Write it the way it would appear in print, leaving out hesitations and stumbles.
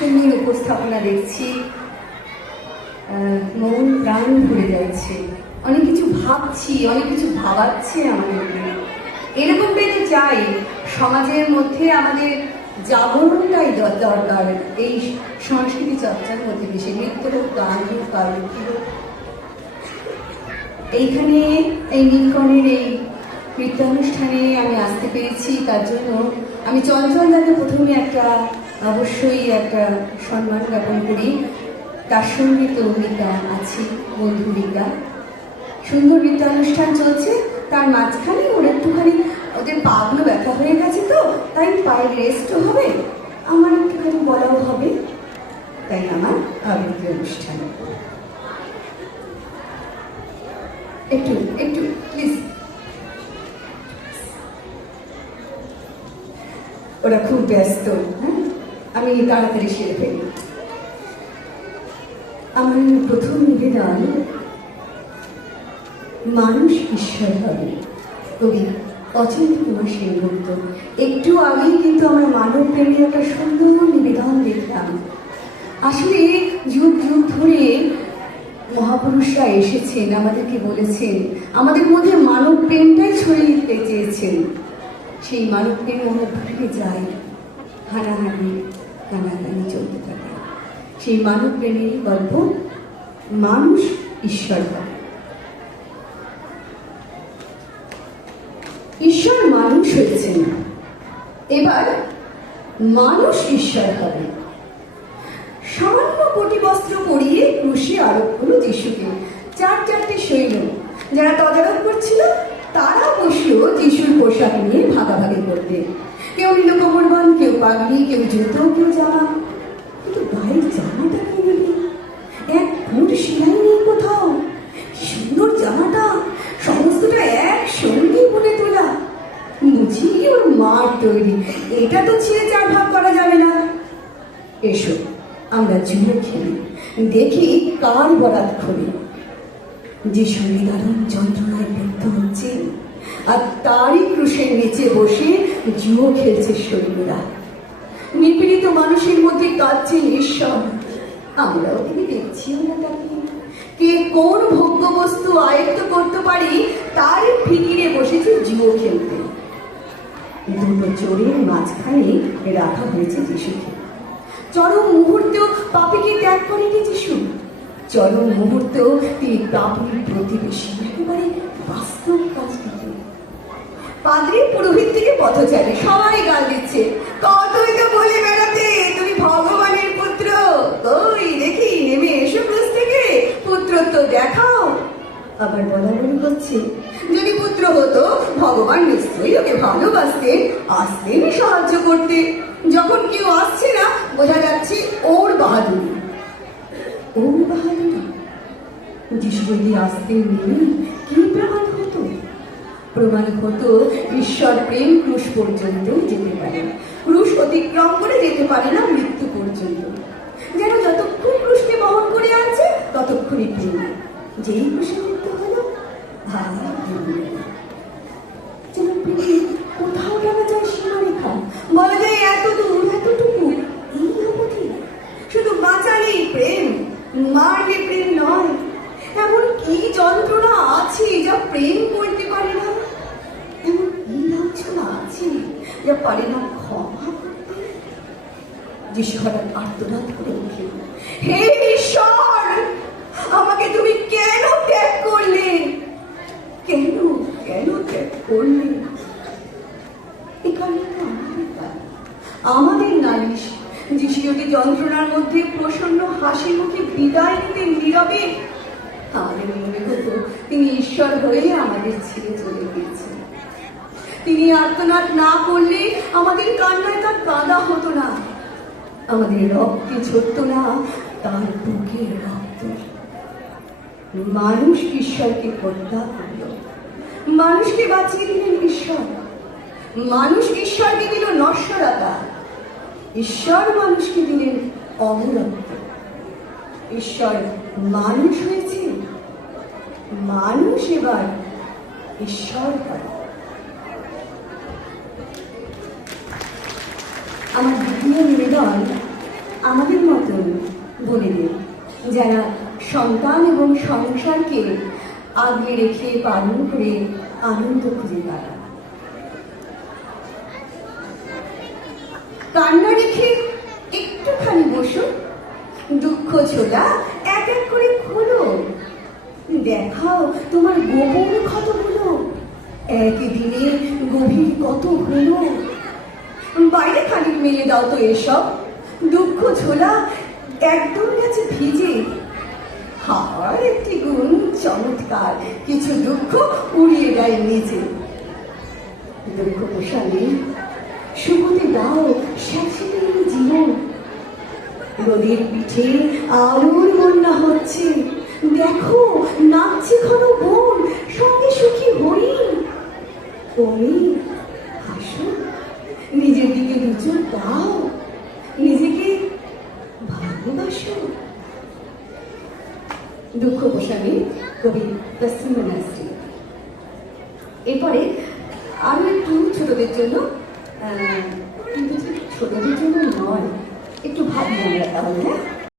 সুন্দর উপস্থাপনা দেখছি, মন প্রাণ ভরে যাচ্ছে। অনেক কিছু ভাবছি, অনেক কিছু ভাবাচ্ছে আমাদেরকে। এরকমটাই তো চাই সমাজের মধ্যে। আমাদের জাগরণটাই দরকার এই সংস্কৃতি চর্চার মধ্যে। বেশি নৃত্য হোক, গান হোক, আবৃত্তি হোক। এইখানে এই নীলকণের এই নৃত্যানুষ্ঠানে আমি আসতে পেরেছি, তার জন্য আমি চঞ্চল দাকে প্রথমে অবশ্যই একটা সম্মান জ্ঞাপন করি। তার সঙ্গে তো রিকা আছি, বন্ধু রিকা। সুন্দর নৃত্যানুষ্ঠান চলছে, তার মাঝখানে ওর একটুখানি ওদের পাগুলো ব্যথা হয়ে গেছে, তো তাই পায়ের রেস্টও হবে, আমার একটুখানি বলাও হবে। তাই আমার আবৃত্তি অনুষ্ঠান একটু একটু প্লিজ। ওরা খুব ব্যস্ত, হ্যাঁ, আমি তাড়াতাড়ি সেরে ফেলি। আমার প্রথম নিবেদন মানুষ ঈশ্বর হবে, কবি অচিন্ত কুমার সেনগুপ্ত। একটু আগেই কিন্তু আমরা মানব প্রেমের একটা সুন্দর নিবেদন দেখলাম। আসলে যুগ যুগ ধরে মহাপুরুষরা এসেছেন, আমাদেরকে বলেছেন, আমাদের মধ্যে মানব প্রেমটাই ছড়িয়ে দিতে চেয়েছেন। সেই মানব প্রেমে আমরা ভুলে যাই, হানাহানি কানাকানি চলতে থাকে। সেই মানব প্রেমেরই গল্প মানুষ ঈশ্বর হবে। ঈশ্বর মানুষ হয়েছেন, এবার মানুষ ঈশ্বর হবে। সামান্য কোটি বস্ত্র পরিয়ে ক্রুশে আরোপ হলো যিশুকে। চারটে সৈন্য যারা তদারক করছিল, তারা বসেও যিশুর পোশাক নিয়ে ভাগাভাগি করতে। কেউ নিল কোমরবন্ধ, কেউ পাগড়ি, কেউ জুতো, কেউ জামা। কিন্তু গায়ের জামাটা কে নিবি? এক ফুট সেলাই নেই কোথাও। কি সুন্দর জামাটা, সমস্তটা একসঙ্গে বলে তোলা, বুঝি ওর মার তৈরি। এটা তো ছিঁড়ে চার ভাগ করা যাবে না। এসো আমরা জুড়ে খেলি, দেখি কার বরাত খোলে। যে নিদারুণ যন্ত্রণায় ব্যক্ত হচ্ছে, আর তারই ক্রুশের নিচে বসে জুয়ো খেলছে সৈন্যরা। নিপীড়িত মানুষের মধ্যে কাঁদছে ঈশ্বর। আমরাও তিনি দেখছিও না তাকে। কে কোন ভোগ্য বস্তু আয়ত্ত করতে পারি, তার ফিকিরে বসেছে জুয়ো খেলতে। দুটো চোরের মাঝখানে রাখা হয়েছে যিশুকে। চরম মুহূর্তেও পাপীকে ত্যাগ করেনি যিশু। চরম মুহূর্তেও তিনি পাপীর প্রতিবেশী, একেবারে বাস্তব কাজ করতেন। পাদ্রী, পুরোহিত থেকে পথচারী সবাই গাল দিচ্ছে, কতই তো বলে বেড়াতে তুমি ভগবানের পুত্র। ওই দেখি নেমে এসো ক্রুশ থেকে, পুত্রত্ব দেখাও। আবার বলা বলি হচ্ছে, যদি পুত্র হতো ভগবান নিশ্চয়ই ওকে ভালোবাসতেন, আসতেন সাহায্য করতে। যখন কেউ আসছে না, বোঝা যাচ্ছে ওর বাহাদুরি। ওর বাহাদুরি? যিশু যদি আসতেন কি প্রমাণ হতো? প্রমাণ হতো ঈশ্বর প্রেম ক্রুশ পর্যন্ত যেতে পারে, ক্রুশ অতিক্রম করে যেতে পারে না মৃত্যু পর্যন্ত। যেন যতক্ষণ ক্রুশকে বহন করে আনছে ততক্ষণই প্রেম। যেই ক্রুশে মৃত্যু হলো, যেন প্রেম কোথাও টানা যায় সীমারেখা, বলা যায় এতদূর এতটুকু, এই অবধি। শুধু বাঁচালেই প্রেম, মারলে প্রেম নয়। এমন কি যন্ত্রণা আছে যা প্রেম করতে পারে না? এমন কি লাঞ্ছনা আছে যা পারে না ক্ষমা করতে? যিশু হঠাৎ আর্তনাদ করে উঠলেন, হে ঈশ্বর, আমাকে তুমি কেন ত্যাগ করলে? কেন কেন ত্যাগ করলে? এখানে তো আমাদের নালিশ। যিশু যদি যন্ত্রণার মধ্যে প্রসন্ন হাসি মুখে বিদায় নিতে নীরবে, আমাদের মনে হতো তিনি ঈশ্বর হয়ে আমাদের ছেড়ে চলে গিয়েছেন। তিনি আর্তনাদ না করলে আমাদের কান্নায় তার কাঁদা হতো না, আমাদের রক্তে ঝরত না তার বুকের রক্ত। মানুষ ঈশ্বরকে হত্যা করল, মানুষকে বাঁচিয়ে দিলেন ঈশ্বর। মানুষ ঈশ্বরকে দিল নশ্বরতা, ঈশ্বর মানুষকে দিলেন অমরত্ব। ঈশ্বর মানুষ হয়েছে, মানুষ এবার ঈশ্বর হয়। আমার দ্বিতীয় নিবেদন আমাদের মতন বোনেদের, যারা সন্তান এবং সংসারকে আগলে রেখে পালন করে আনন্দ খুঁজে তারা কান্না রেখে একটুখানি বসো, দুঃখ ছোলা এক এক করে খোলো, দেখাও তোমার গোপন ক্ষতগুলো, একদিনে গভীর কত হলো। বাইরে খানিক মেলে দাও তো এসব, দুঃখ ছোলা একদম গেছে ভিজে। হাওয়ার একটি গুণ চমৎকার, কিছু দুঃখ উড়িয়ে দেয় নিজে। দুঃখ পোষালে শুভতে দাও স্যাঁতসেঁতে জীবন, রোদের পিঠে আলোর বন্যা হচ্ছে, দেখো নাচছে ঘন বন, সঙ্গে সুখী হরিণ। তুমি হাসো, নিজের দিকে দুচোখ দাও, নিজেকে ভালোবাসো। দুঃখ পোষাবে কবি পশ্চিম বঙ্গাস্ত্রী। এরপরে আরো একটু ছোটদের জন্য, কিন্তু ছোটদের জন্য নয়, একটু ভাবি আমরা তাহলে। হ্যাঁ,